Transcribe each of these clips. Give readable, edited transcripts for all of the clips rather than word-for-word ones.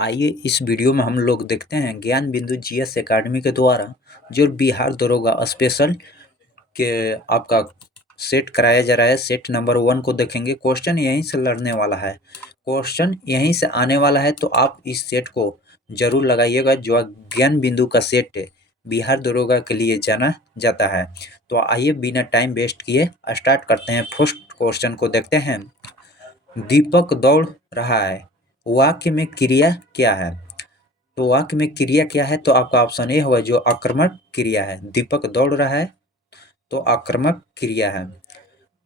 आइए इस वीडियो में हम लोग देखते हैं ज्ञान बिंदु जीएस एकेडमी के द्वारा जो बिहार दरोगा स्पेशल के आपका सेट कराया जा रहा है। सेट नंबर 1 को देखेंगे। क्वेश्चन यहीं से लड़ने वाला है, क्वेश्चन यहीं से आने वाला है, तो आप इस सेट को जरूर लगाइएगा। जो ज्ञान बिंदु का सेट है बिहार दरोगा के लिए जाना जाता है। तो आइए बिना टाइम वेस्ट किए स्टार्ट करते हैं। फर्स्ट क्वेश्चन को देखते हैं। दीपक दौड़ रहा है, वाक्य में क्रिया क्या है? तो वाक्य में क्रिया क्या है? तो आपका ऑप्शन ए होगा जो आक्रामक क्रिया है। दीपक दौड़ रहा है तो आक्रामक क्रिया है।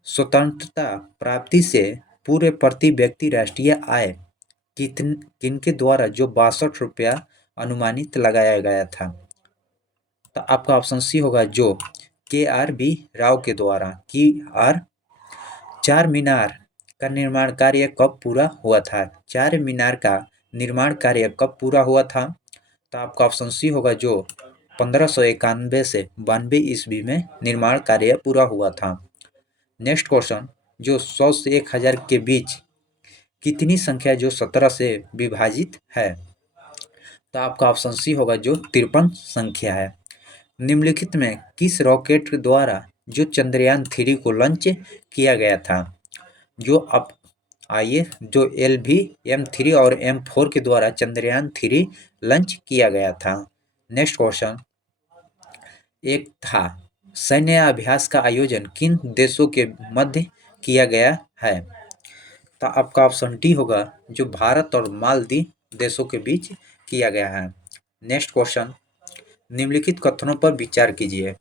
स्वतंत्रता प्राप्ति से पूर्व प्रति व्यक्ति राष्ट्रीय आय किनके द्वारा जो 62 रुपया अनुमानित लगाया गया था? तो आपका ऑप्शन सी होगा जो KRB राव के द्वारा। चार मीनार का निर्माण कार्य कब पूरा हुआ था? चार मीनार का निर्माण कार्य कब पूरा हुआ था? तो आपका ऑप्शन सी होगा जो 1591 से 92 ईस्वी में निर्माण कार्य पूरा हुआ था। नेक्स्ट क्वेश्चन, जो 100 से 1000 के बीच कितनी संख्या जो 17 से विभाजित है? तो आपका ऑप्शन सी होगा जो 53 संख्या है। निम्नलिखित में किस रॉकेट द्वारा जो चंद्रयान 3 को लॉन्च किया गया था? जो अब आइए जो LV-M3 और M4 के द्वारा चंद्रयान 3 लॉन्च किया गया था। नेक्स्ट क्वेश्चन एक था, सैन्य अभ्यास का आयोजन किन देशों के मध्य किया गया है? तो आपका ऑप्शन डी होगा जो भारत और मालदीव देशों के बीच किया गया है। नेक्स्ट क्वेश्चन, निम्नलिखित कथनों पर विचार कीजिए।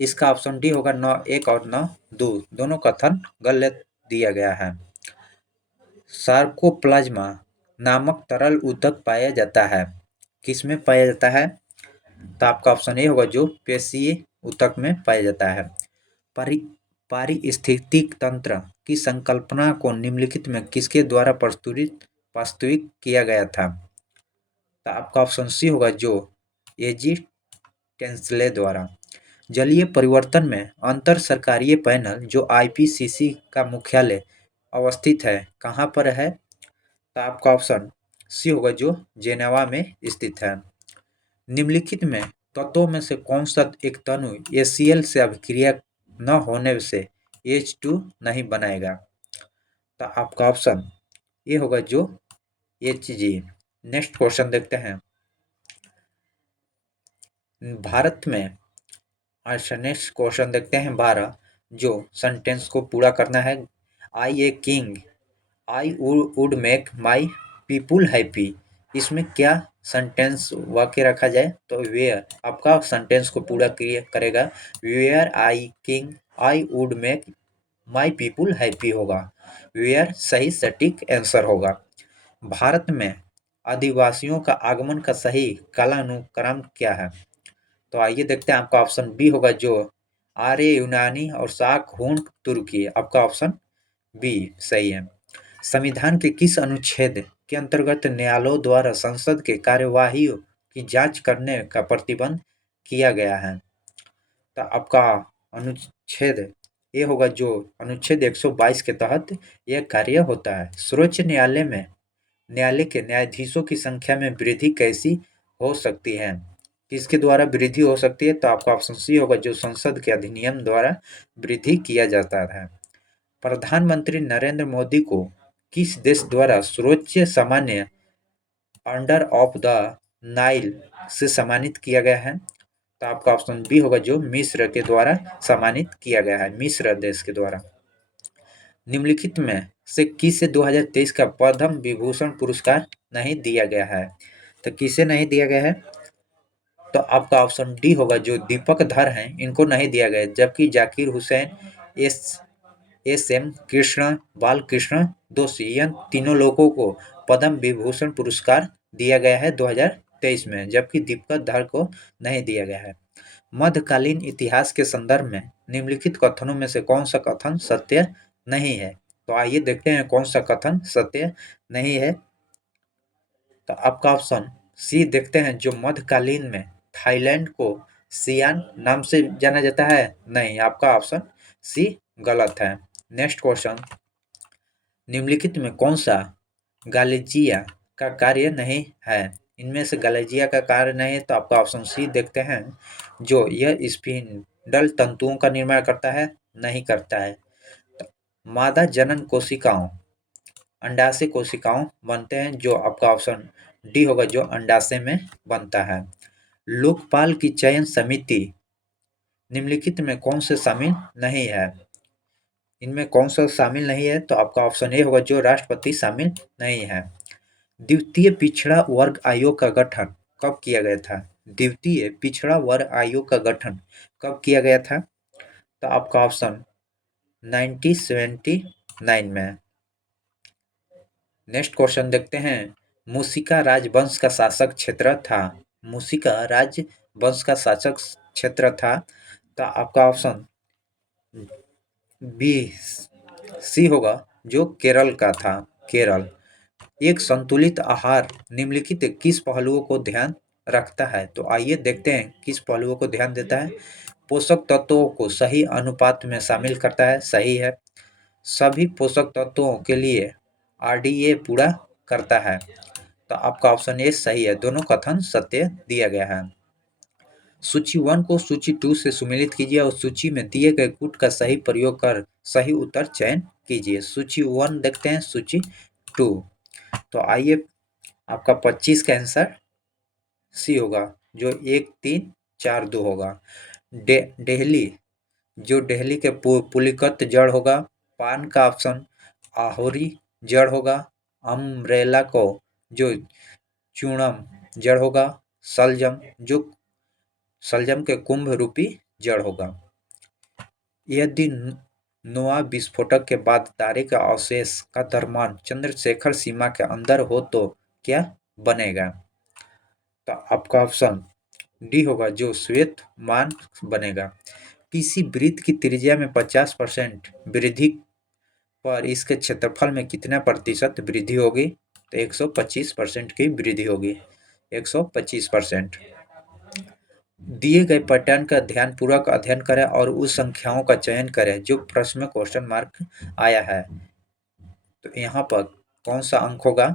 इसका ऑप्शन डी होगा 9(1) और 9(2) दोनों कथन गलत दिया गया है। सार्कोप्लाज्मा नामक तरल ऊतक पाया जाता है, किसमें पाया जाता है? तो आपका ऑप्शन ए होगा जो पेशीय ऊतक में पाया जाता है। पारिस्थितिक तंत्र की संकल्पना को निम्नलिखित में किसके द्वारा वास्तविक किया गया था? तो आपका ऑप्शन सी होगा जो एजी टेंसले द्वारा। जलीय परिवर्तन में अंतर सरकारीय पैनल जो IPCC का मुख्यालय अवस्थित है कहाँ पर है? तो आपका ऑप्शन सी होगा जो जेनेवा में स्थित है। निम्नलिखित में तत्वों में से कौन सा एक तनु ACl से अभिक्रिया न होने से H2 नहीं बनाएगा? तो आपका ऑप्शन ये होगा जो Hg। नेक्स्ट क्वेश्चन देखते हैं। भारत में नेक्स्ट क्वेश्चन देखते हैं 12, जो सेंटेंस को पूरा करना है। I a king I would make my people happy, इसमें क्या सेंटेंस वाक्य रखा जाए? तो वेयर आपका सेंटेंस को पूरा करेगा। Were I king I would make my people happy होगा। वेयर सही सटीक आंसर होगा। भारत में आदिवासियों का आगमन का सही कालानुक्रम क्या है? तो आइए देखते हैं। आपका ऑप्शन बी होगा जो आर्य यूनानी और शाक हुन तुर्की। आपका ऑप्शन बी सही है। संविधान के किस अनुच्छेद के अंतर्गत न्यायालयों द्वारा संसद के कार्यवाहियों की जांच करने का प्रतिबंध किया गया है? तो आपका अनुच्छेद ये होगा जो अनुच्छेद 122 के तहत यह कार्य होता है। सर्वोच्च न्यायालय में न्यायालय के न्यायाधीशों की संख्या में वृद्धि कैसी हो सकती है? किसके द्वारा वृद्धि हो सकती है? तो आपका ऑप्शन सी होगा जो संसद के अधिनियम द्वारा वृद्धि किया जाता है। प्रधानमंत्री नरेंद्र मोदी को किस देश द्वारा सर्वोच्च सम्मान ऑर्डर ऑफ द नाइल से सम्मानित किया गया है? तो आपका ऑप्शन बी होगा जो मिस्र के द्वारा सम्मानित किया गया है, मिस्र देश के द्वारा। निम्नलिखित में से किसे 2023 का पद्म विभूषण पुरस्कार नहीं दिया गया है? तो किसे नहीं दिया गया है? तो आपका ऑप्शन डी होगा जो दीपक धर हैं इनको नहीं दिया गया, जबकि जाकिर हुसैन, एस एम कृष्ण, बालकृष्ण दोषी इन तीनों लोगों को पद्म विभूषण पुरस्कार दिया गया है 2023 में, जबकि दीपक धर को नहीं दिया गया है। मध्यकालीन इतिहास के संदर्भ में निम्नलिखित कथनों में से कौन सा कथन सत्य नहीं है? तो आइए देखते हैं कौन सा कथन सत्य नहीं है। तो आपका ऑप्शन सी देखते हैं, जो मध्यकालीन में थाईलैंड को सियान नाम से जाना जाता है। नहीं, आपका ऑप्शन सी गलत है। नेक्स्ट क्वेश्चन, निम्नलिखित में कौन सा गालिजिया का कार्य नहीं है। इनमें से गलेजिया का कार्य नहीं है, तो आपका ऑप्शन सी देखते हैं, जो यह स्पिंडल तंतुओं का निर्माण करता है, नहीं करता है। मादा जनन कोशिकाओं, अंडाशय कोशिकाओं बनते हैं, जो आपका ऑप्शन डी होगा, जो अंडाशय में बनता है। लोकपाल की चयन समिति निम्नलिखित में कौन से शामिल नहीं है? इनमें कौन सा शामिल नहीं है? तो आपका ऑप्शन ए होगा, जो राष्ट्रपति शामिल नहीं है। द्वितीय पिछड़ा वर्ग आयोग का गठन कब किया गया था? द्वितीय पिछड़ा वर्ग आयोग का गठन कब किया गया था? तो आपका ऑप्शन 1979 में। नेक्स्ट क्वेश्चन देखते हैं। मूशिका राजवंश का शासक क्षेत्र था। मूशिका राजवंश का शासक क्षेत्र था। तो आपका ऑप्शन बी सी होगा, जो केरल का था, केरल। एक संतुलित आहार निम्नलिखित किस पहलुओं को ध्यान रखता है? तो आइए देखते हैं किस पहलुओं को ध्यान देता है। पोषक तत्वों को सही अनुपात में शामिल करता है, सही है। सभी पोषक तत्वों के लिए आरडीए पूरा करता है। तो आपका ऑप्शन ए सही है, दोनों कथन सत्य दिया गया है। सूची 1 को सूची 2 से सुमेलित कीजिए और सूची में दिए गए कूट का सही प्रयोग कर सही उत्तर चयन कीजिए। सूची 1 देखते हैं, सूची 2। तो आइए, आपका 25 का आंसर सी होगा, जो 1 3 4 2 होगा। डेहली, जो डेहली के पुलिकत जड़ होगा। पान का ऑप्शन आहोरी जड़ होगा। अम्ब्रेला को जो चूर्णम जड़ होगा। सलजम, जो सलजम के कुंभ रूपी जड़ होगा। यदि नोआ विस्फोटक के बाद तारे के अवशेष का द्रव्यमान चंद्रशेखर सीमा के अंदर हो तो क्या बनेगा? तो आपका ऑप्शन डी होगा, जो श्वेत मान बनेगा। किसी वृत्त की त्रिज्या में 50% वृद्धि पर इसके क्षेत्रफल में कितना प्रतिशत वृद्धि होगी? तो 125% की वृद्धि होगी, 125%। दिए गए पैटर्न का ध्यानपूर्वक अध्ययन करें और उस संख्याओं का चयन करें जो प्रश्न में क्वेश्चन मार्क आया है। तो यहाँ पर कौन सा अंक होगा?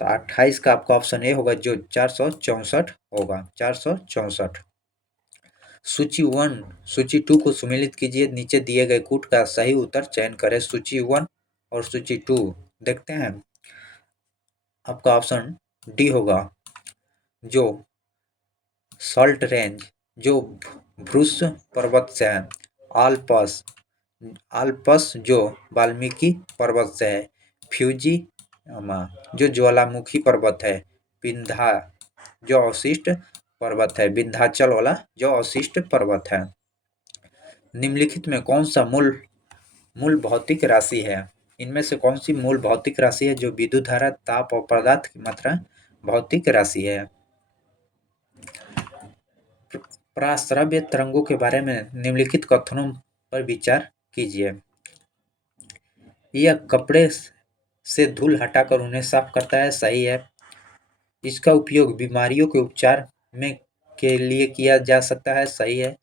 तो 28 का आपका ऑप्शन ए होगा, जो 464 होगा, 464। सूची 1 सूची 2 को सुमेलित कीजिए, नीचे दिए गए कूट का सही उत्तर चयन करें। सूची 1 और सूची 2 देखते हैं। आपका ऑप्शन डी होगा, जो सॉल्ट रेंज, जो भ्रूस पर्वत से है। आल्पस, आल्पस जो वाल्मीकि पर्वत से है। फ्यूजी, जो ज्वालामुखी पर्वत है। विंध्या, जो अवशिष्ट पर्वत है, विंध्याचल वाला जो अवशिष्ट पर्वत है। निम्नलिखित में कौन सा मूल मूल भौतिक राशि है? इनमें से कौन सी मूल भौतिक राशि है जो विद्युत धारा, ताप और पदार्थ की मात्रा भौतिक राशि है? प्राश्रव्य तरंगों के बारे में निम्नलिखित कथनों पर विचार कीजिए। यह कपड़े से धूल हटाकर उन्हें साफ करता है, सही है। इसका उपयोग बीमारियों के उपचार में के लिए किया जा सकता है, सही है।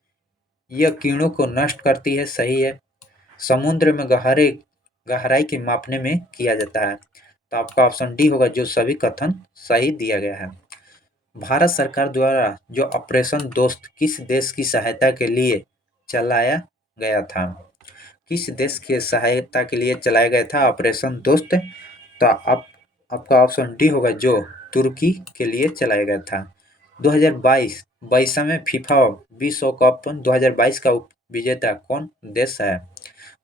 यह कीड़ों को नष्ट करती है, सही है। समुद्र में गहराई के मापने में किया जाता है। तो आपका ऑप्शन डी होगा, जो सभी कथन सही दिया गया है। भारत सरकार द्वारा जो ऑपरेशन दोस्त किस देश की सहायता के लिए चलाया गया था? किस देश की सहायता के लिए चलाया गया था ऑपरेशन दोस्त? तो आपका ऑप्शन डी होगा, जो तुर्की के लिए चलाया गया था। 2022 22वें फीफा विश्व कप 2022 का उप विजेता कौन देश है?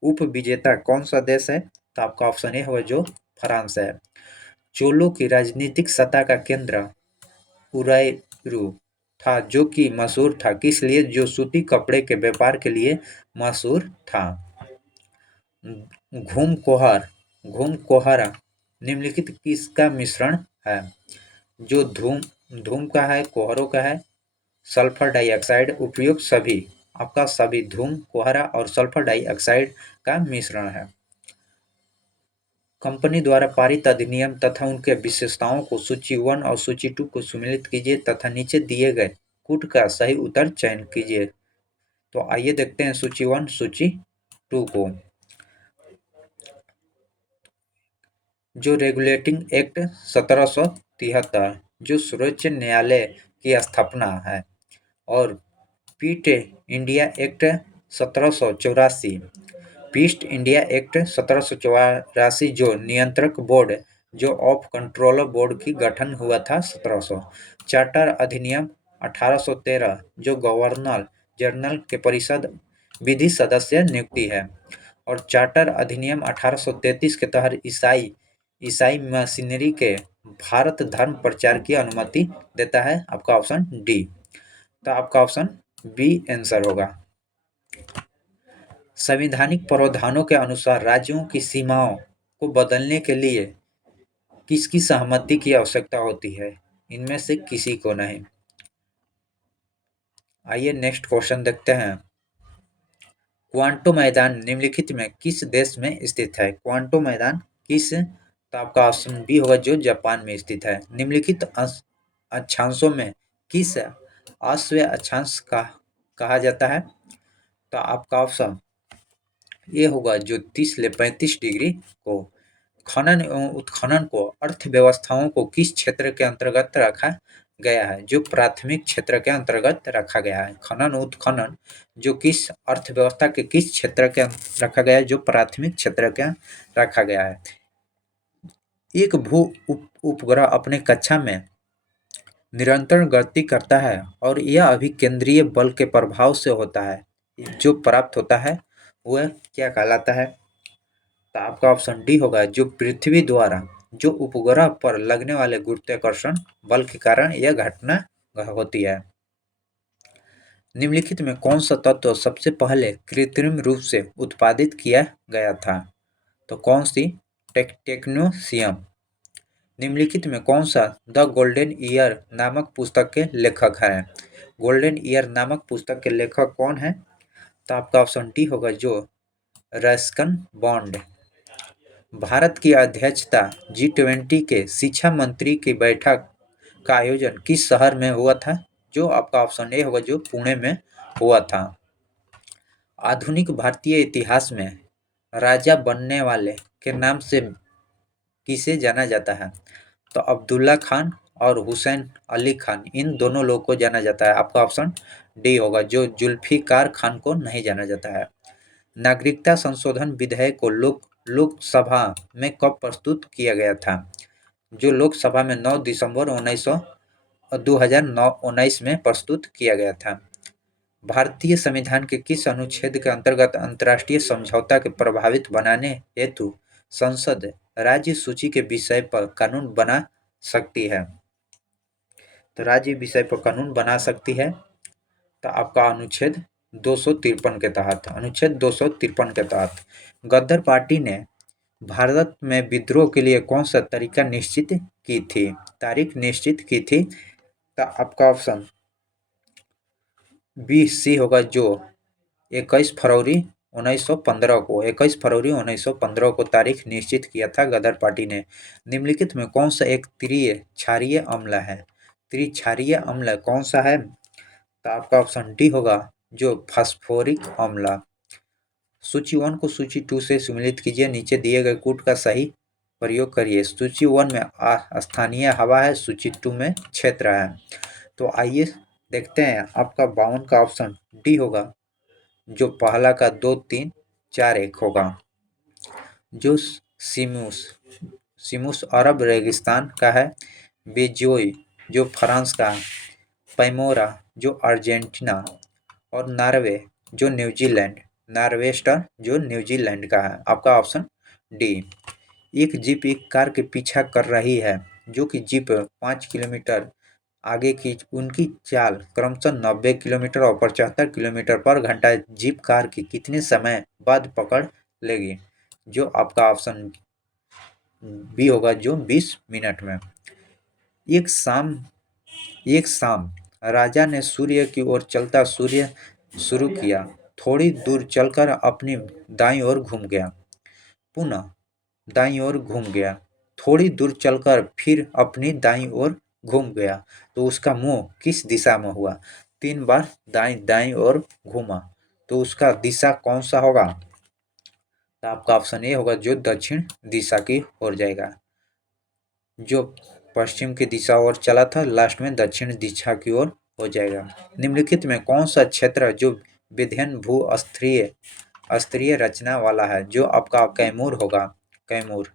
उप विजेता कौन सा देश है? तो आपका ऑप्शन ए होगा, जो फ्रांस है। चोलों की राजनीतिक सत्ता का केंद्र उरायरू था, जो कि मशहूर था किस लिए? जो सूती कपड़े के व्यापार के लिए मशहूर था। घूम कोहर, घूम कोहरा निम्नलिखित किसका मिश्रण है? जो धूम धूम का है, कोहरों का है। सल्फर डाइऑक्साइड उपयुक्त सभी, आपका सभी धूम, कोहरा और सल्फर डाइऑक्साइड का मिश्रण है। कंपनी द्वारा पारित अधिनियम तथा उनके विशेषताओं को सूची 1 और सूची 2 को सुमेलित कीजिए तथा नीचे दिए गए कूट का सही उत्तर चयन कीजिए। तो आइए देखते हैं सूची 1 सूची 2 को। जो रेगुलेटिंग एक्ट 1773, जो सर्वोच्च न्यायालय की स्थापना है, और पीट इंडिया एक्ट 1784, पीस्ट इंडिया एक्ट 1784, जो नियंत्रक बोर्ड, जो ऑफ कंट्रोलर बोर्ड की गठन हुआ था 1700, चार्टर अधिनियम 1813, जो गवर्नर जनरल के परिषद विधि सदस्य नियुक्ति है, और चार्टर अधिनियम 1833 के तहत ईसाई ईसाई मशीनरी के भारत धर्म प्रचार की अनुमति देता है। आपका ऑप्शन डी। तो आपका ऑप्शन बी आंसर होगा। संवैधानिक प्रावधानों के अनुसार राज्यों की सीमाओं को बदलने के लिए किसकी सहमति की आवश्यकता होती है? इनमें से किसी को नहीं। आइए नेक्स्ट क्वेश्चन देखते हैं। क्वांटो मैदान निम्नलिखित में किस देश में स्थित है? क्वांटो मैदान किस? तो आपका ऑप्शन बी होगा, जो जापान में स्थित है। निम्नलिखित अक्षांशों में किस अश्व अक्षांश का कहा जाता है? तो आपका ऑप्शन ये होगा, जो 30 से 35 डिग्री को। खनन एवं उत्खनन को अर्थव्यवस्थाओं को किस क्षेत्र के अंतर्गत रखा गया है? जो प्राथमिक क्षेत्र के अंतर्गत रखा गया है। खनन उत्खनन जो किस अर्थव्यवस्था के किस क्षेत्र के रखा गया है? जो प्राथमिक क्षेत्र के रखा गया है। एक उपग्रह अपने कक्षा में निरंतर गति करता है और यह अभिकेंद्रीय बल के प्रभाव से होता है। जो प्राप्त होता है वह क्या कहलाता है? तो आपका ऑप्शन डी होगा, जो पृथ्वी द्वारा जो उपग्रह पर लगने वाले गुरुत्वाकर्षण बल के कारण यह घटना होती है। निम्नलिखित में कौन सा तत्व सबसे पहले कृत्रिम रूप से उत्पादित किया गया था? तो कौन सी? टेक्नोसियम। निम्नलिखित में कौन सा द गोल्डन ईयर नामक पुस्तक के लेखक हैं? गोल्डन ईयर नामक पुस्तक के लेखक कौन है? तो आपका ऑप्शन डी होगा, जो रस्किन बॉन्ड। भारत की अध्यक्षता G20 के शिक्षा मंत्री की बैठक का आयोजन किस शहर में हुआ था? जो आपका ऑप्शन ए होगा, जो पुणे में हुआ था। आधुनिक भारतीय इतिहास में राजा बनने वाले के नाम से किसे जाना जाता है? तो अब्दुल्ला खान और हुसैन अली खान, इन दोनों लोगों को जाना जाता है। आपका ऑप्शन डी होगा, जो जुल्फिकार खान को नहीं जाना जाता है। नागरिकता संशोधन विधेयक को लोकसभा में कब प्रस्तुत किया गया था? जो लोकसभा में 9 दिसंबर 2019 में प्रस्तुत किया गया था। भारतीय संविधान के किस अनुच्छेद के अंतर्गत अंतर्राष्ट्रीय समझौता के प्रभावित बनाने हेतु संसद राज्य सूची के विषय पर कानून बना सकती है? तो राज्य विषय पर कानून बना सकती है। तो आपका अनुच्छेद 253 के तहत, अनुच्छेद 253 के तहत गद्दार पार्टी ने भारत में विद्रोह के लिए कौन सा तारीख निश्चित की थी? तो आपका ऑप्शन बी सी होगा, जो 21 फरवरी 1915 को तारीख निश्चित किया था गदर पार्टी ने। निम्नलिखित में कौन सा एक त्रिक्षारीय अम्ल है? त्रिक्षारीय अम्ल कौन सा है? तो आपका ऑप्शन डी होगा, जो फास्फोरिक अम्ल। सूची 1 को सूची 2 से सम्मिलित कीजिए। नीचे दिए गए कूट का सही प्रयोग करिए। सूची 1 में स्थानीय हवा है, सूची 2 में क्षेत्र है। तो आइए देखते हैं। आपका 52 का ऑप्शन डी होगा, जो पहला का 2, 3, 4, 1 होगा। जो सिमुस अरब रेगिस्तान का है। बेजोई जो फ्रांस का है। पैमोरा जो अर्जेंटीना, और नॉर्वे जो न्यूजीलैंड, नॉर्वेस्टर जो न्यूजीलैंड का है। आपका ऑप्शन डी। एक जीप एक कार के पीछा कर रही है, जो कि जीप 5 किलोमीटर आगे की उनकी चाल क्रमशः 90 किलोमीटर और 75 किलोमीटर पर घंटा जीप कार की कितने समय बाद पकड़ लेगी? जो आपका ऑप्शन बी होगा, जो 20 मिनट में। एक शाम राजा ने सूर्य की ओर चलता सूर्य शुरू किया, थोड़ी दूर चलकर अपनी दाईं ओर घूम गया, पुनः दाईं ओर घूम गया, थोड़ी दूर चलकर फिर अपनी दाईं ओर घूम गया, तो उसका मुंह किस दिशा में हुआ? 3 बार दाईं दाईं ओर घूमा, तो उसका दिशा कौन सा होगा? तो आपका ऑप्शन ए होगा जो दक्षिण दिशा की ओर जाएगा। जो पश्चिम की दिशा ओर चला था लास्ट में दक्षिण दिशा की ओर हो जाएगा। निम्नलिखित में कौन सा क्षेत्र है जो विध्यन भू स्तरीय रचना वाला है? जो आपका कैमूर होगा। Kaimur.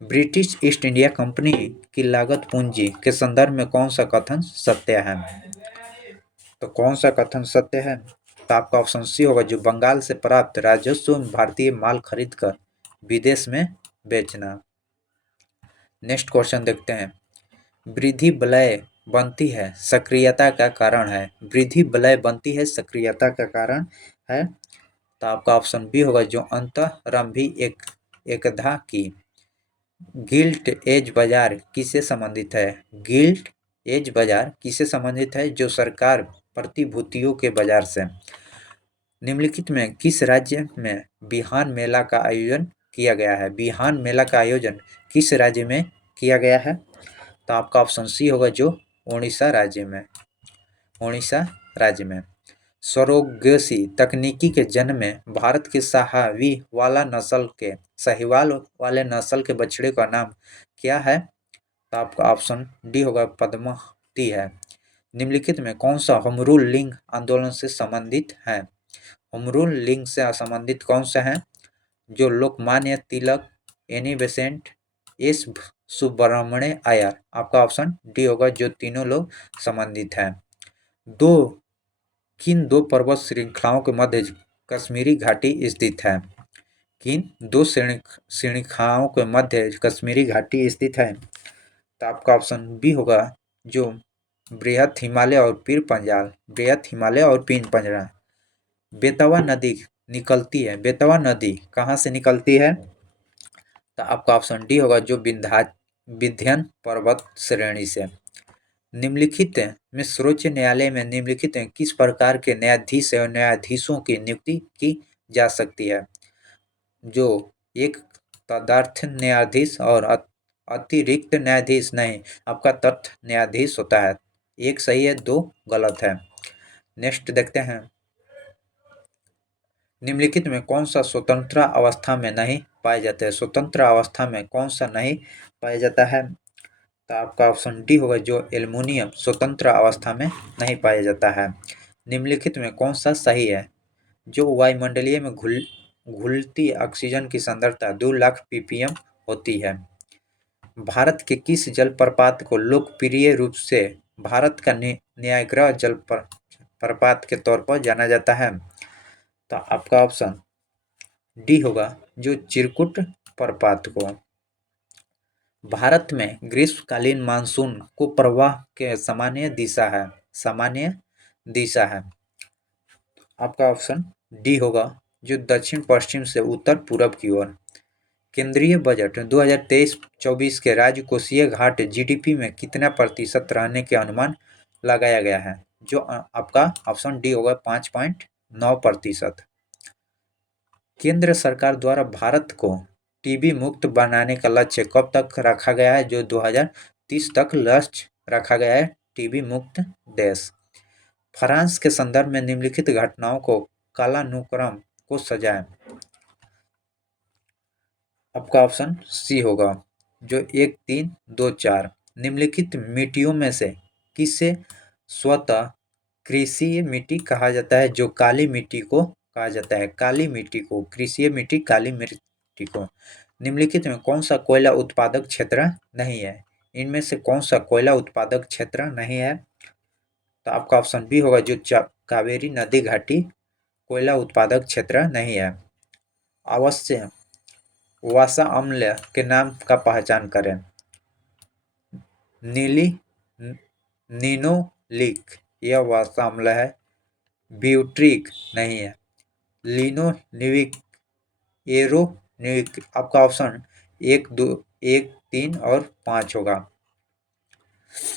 British east India company की लागत पूंजी के संदर्भ में कौन सा कथन सत्य है? तो कौन सा कथन सत्य है? तो आपका ऑप्शन सी होगा जो बंगाल से प्राप्त राजस्व में भारतीय माल खरीद कर विदेश में बेचना। नेक्स्ट क्वेश्चन देखते हैं। वृद्धि वलय बनती है सक्रियता का कारण है। वृद्धि वलय बनती है सक्रियता का कारण है। तो आपका ऑप्शन बी होगा जो अंतरंभी एकधा की। गिल्ट एज बाजार किससे संबंधित है? गिल्ट एज बाजार किससे संबंधित है? जो सरकार प्रतिभूतियों के बाजार से। निम्नलिखित में किस राज्य में बिहान मेला का आयोजन किया गया है? बिहान मेला का आयोजन किस राज्य में किया गया है? तो आपका ऑप्शन सी होगा जो उड़ीसा राज्य में। उड़ीसा राज्य में। सरोगेसी तकनीकी के जन्म में भारत की साहिवाल वाले नस्ल के बछड़े का नाम क्या है? तो आपका ऑप्शन डी होगा पद्मावती है। निम्नलिखित में कौन सा होम रूल लिंग आंदोलन से संबंधित है? होम रूल लिंग से संबंधित कौन सा है? जो Lokmanya Tilak, Annie Besant, S Subramania Iyer. आपका ऑप्शन डी होगा जो तीनों लोग संबंधित हैं। किन दो पर्वत श्रृंखलाओं के मध्य कश्मीरी घाटी स्थित है? किन दो श्रृंखलाओं के मध्य कश्मीरी घाटी स्थित है? तो आपका ऑप्शन बी होगा जो बृहत हिमालय और पीर पंजाल। बृहत हिमालय और पीर पंजाल। बेतवा नदी निकलती है। बेतवा नदी कहाँ से निकलती है? तो आपका ऑप्शन डी होगा जो विंध्य पर्वत श्रेणी से। निम्नलिखित में सर्वोच्च न्यायालय में निम्नलिखित किस प्रकार के न्यायाधीश और न्यायाधीशों की नियुक्ति की जा सकती है? जो एक तदर्थ न्यायाधीश और अतिरिक्त न्यायाधीश नहीं, आपका तथ्य न्यायाधीश होता है। एक सही है, दो गलत है। नेक्स्ट देखते हैं। निम्नलिखित में कौन सा स्वतंत्र अवस्था में नहीं पाया जाता है? स्वतंत्र अवस्था में कौन सा नहीं पाया जाता है? तो आपका ऑप्शन डी होगा जो एल्युमिनियम स्वतंत्र अवस्था में नहीं पाया जाता है। निम्नलिखित में कौन सा सही है? जो वायुमंडलीय में घुलती ऑक्सीजन की सांद्रता 2 लाख ppm होती है। भारत के किस जलप्रपात को लोकप्रिय रूप से भारत का न्यायग्रह जलप्रपात के तौर पर जाना जाता है? तो आपका ऑप्शन डी होगा जो चिरकुट प्रपात को। भारत में ग्रीष्मकालीन मानसून को प्रवाह के सामान्य दिशा है। आपका ऑप्शन डी होगा जो दक्षिण पश्चिम से उत्तर पूर्व की ओर। केंद्रीय बजट 2023-24 के राजकोषीय घाट जीडीपी में कितना प्रतिशत रहने के अनुमान लगाया गया है? जो आपका ऑप्शन डी होगा 5.9%। केंद्र सरकार द्वारा भारत को टीबी मुक्त बनाने का लक्ष्य कब तक रखा गया है? जो 2030 तक लक्ष्य रखा गया है टीबी मुक्त देश। फ्रांस के संदर्भ में निम्नलिखित घटनाओं को कालानुक्रम को सजाएं। आपका ऑप्शन सी होगा जो 1, 3, 2, 4। निम्नलिखित मिट्टियों में से किसे स्वतः कृषि मिट्टी कहा जाता है? जो काली मिट्टी को कहा जाता है। काली मिट्टी को कृषि मिट्टी, काली मिट्टी को। निम्नलिखित में कौन सा कोयला उत्पादक क्षेत्र नहीं है? इनमें से कौन सा कोयला उत्पादक क्षेत्र नहीं है? तो आपका ऑप्शन बी होगा जो कावेरी नदी घाटी कोयला उत्पादक क्षेत्र नहीं है। अवश्य वसा अम्ल के नाम का पहचान करें। निनोलिक यह वसा अम्ल है। ब्यूट्रिक नहीं है। लिनोलिक, एरोनिक। आपका ऑप्शन 1, 2, 1, 3 और 5 होगा।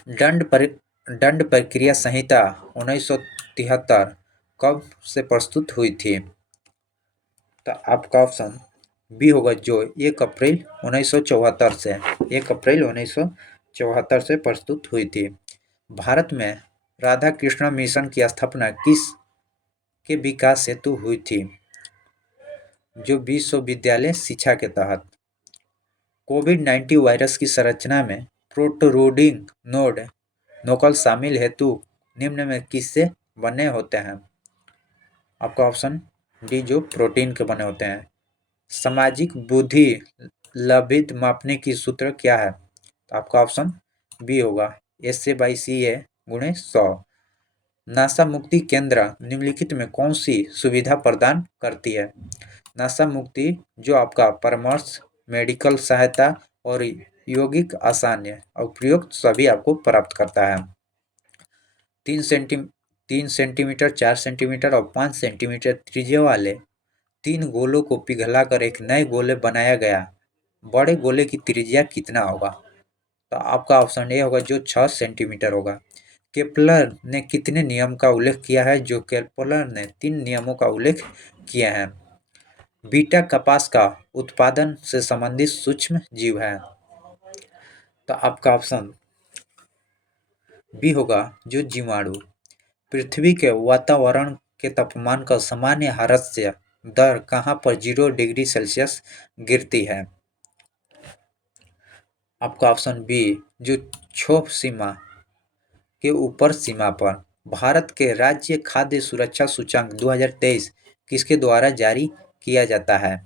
दंड प्रक्रिया संहिता 1973 कब से प्रस्तुत हुई थी? तो आपका ऑप्शन बी होगा जो 1 अप्रैल 1974 से 1 अप्रैल 1974 से प्रस्तुत हुई थी। भारत में राधा कृष्ण मिशन की स्थापना किस के विकास हेतु हुई थी? जो विश्वविद्यालय शिक्षा के तहत कोविड-19 वायरस की संरचना में प्रोटरूडिंग नोड नोकल शामिल हेतु निम्न में किससे बने होते हैं? आपका ऑप्शन डी जो प्रोटीन के बने होते हैं। सामाजिक बुद्धि लब्ध मापने की सूत्र क्या है? तो आपका ऑप्शन बी होगा SA/CA गुणे 100। नासा मुक्ति केंद्र निम्नलिखित में कौन सी सुविधा प्रदान करती है? नासा मुक्ति जो आपका परामर्श, मेडिकल सहायता और यौगिक आसान्य और उपयुक्त सभी आपको प्राप्त करता है। 3 सेंटीमीटर 4 सेंटीमीटर और 5 सेंटीमीटर त्रिज्या वाले 3 गोलों को पिघलाकर एक नए गोले बनाया गया बड़े गोले की त्रिज्या कितना होगा? तो आपका ऑप्शन ए होगा जो 6 सेंटीमीटर होगा। केपलर ने कितने नियम का उल्लेख किया है? जो केपलर ने 3 नियमों का उल्लेख किया है। बीटा कपास का उत्पादन से संबंधित सूक्ष्म जीव है। तो आपका ऑप्शन बी होगा जो जीवाणु। पृथ्वी के वातावरण के तापमान का सामान्य ह्रास दर कहाँ पर 0 डिग्री सेल्सियस गिरती है? आपका ऑप्शन बी जो क्षोभ सीमा के ऊपर सीमा पर। भारत के राज्य खाद्य सुरक्षा सूचकांक 2023 किसके द्वारा जारी किया जाता है?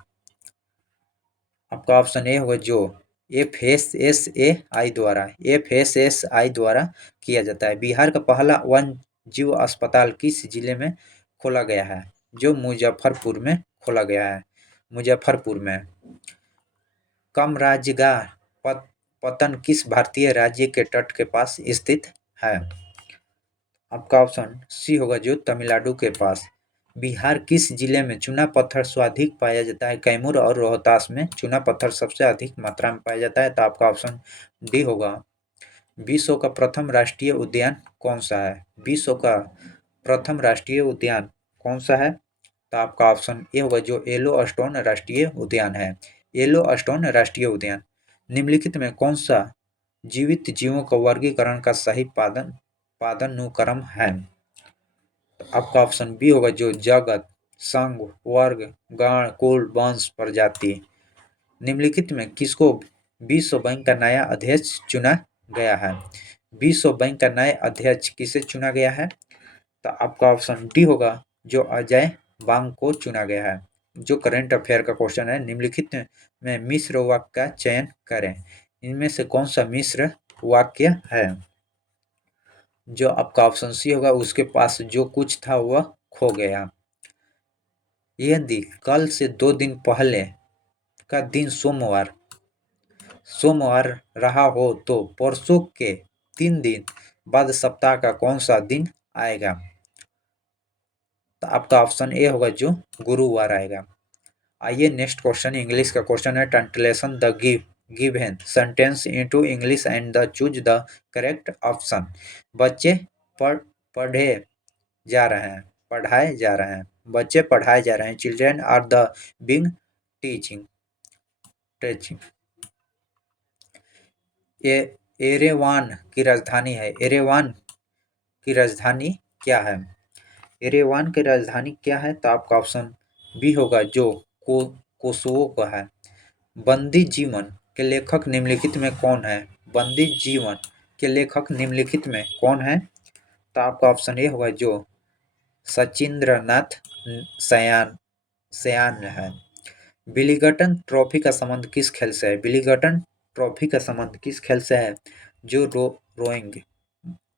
आपका ऑप्शन ए होगा जो FSSAI द्वारा किया जाता है। बिहार का पहला वन जीव अस्पताल किस जिले में खोला गया है? जो मुजफ्फरपुर में खोला गया है। मुजफ्फरपुर में। कामराजगाह पतन किस भारतीय राज्य के तट के पास स्थित है? आपका ऑप्शन सी होगा जो तमिलनाडु के पास। बिहार किस जिले में चूना पत्थर सर्वाधिक पाया जाता है? कैमूर और रोहतास में चूना पत्थर सबसे अधिक मात्रा में पाया जाता है। तो आपका ऑप्शन डी होगा। विश्व का प्रथम राष्ट्रीय उद्यान कौन सा है? विश्व का प्रथम राष्ट्रीय उद्यान कौन सा है? तो आपका ऑप्शन ए होगा जो येलोस्टोन राष्ट्रीय उद्यान है। येलोस्टोन राष्ट्रीय उद्यान। निम्नलिखित में कौन सा जीवित जीवों का वर्गीकरण का सही पदानुक्रम है? तो आपका ऑप्शन बी होगा जो जगत, संघ, वर्ग, गण, कुल, वंश, प्रजाति। निम्नलिखित में किसको विश्व बैंक का नया अध्यक्ष चुना गया है? विश्व बैंक का नया अध्यक्ष किसे चुना गया है? तो आपका ऑप्शन डी होगा जो अजय बांग को चुना गया है। जो करंट अफेयर का क्वेश्चन है, निम्नलिखित में मिश्र वाक्य का चयन करें। इनमें से कौन सा मिश्र वाक्य है? जो आपका ऑप्शन सी होगा उसके पास जो कुछ था वह खो गया। यदि कल से 2 दिन पहले का दिन सोमवार रहा हो तो परसों के 3 दिन बाद सप्ताह का कौन सा दिन आएगा? तो आपका ऑप्शन ए होगा जो गुरुवार आएगा। आइए नेक्स्ट क्वेश्चन इंग्लिश का क्वेश्चन है। Translation the given sentence into English and the choose the correct option. बच्चे पढ़ाए जा रहे हैं। बच्चे पढ़ाए जा रहे हैं। Children are the being teaching. Yerevan की राजधानी है। एरेवान की राजधानी क्या है? एरेवान की राजधानी क्या है? तो आपका ऑप्शन बी होगा जो कोसोवो का है। बंदी जीवन के लेखक निम्नलिखित में कौन है? बंदी जीवन के लेखक निम्नलिखित में कौन है? तो आपका ऑप्शन ए होगा जो सचिंद्रनाथ सयान है। विलिंगटन ट्रॉफी का संबंध किस खेल से है? विलिंगटन ट्रॉफी का संबंध किस खेल से है? जो रोइंग।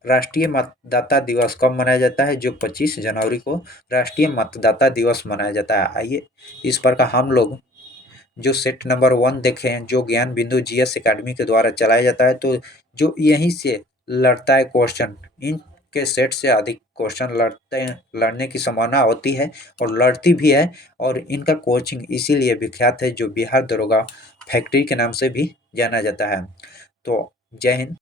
राष्ट्रीय मतदाता दिवस कब मनाया जाता है? जो 25 जनवरी को राष्ट्रीय मतदाता दिवस मनाया जाता है। आइए इस पर का हम लोग जो सेट नंबर 1 देखे हैं जो ज्ञान बिंदु GS एकेडमी के द्वारा चलाया जाता है, तो जो यहीं से लड़ता है क्वेश्चन, इनके सेट से अधिक क्वेश्चन लड़ने की संभावना होती है और लड़ती भी है। और इनका कोचिंग इसीलिए विख्यात है जो बिहार दरोगा फैक्ट्री के नाम से भी जाना जाता है। तो जय हिंद।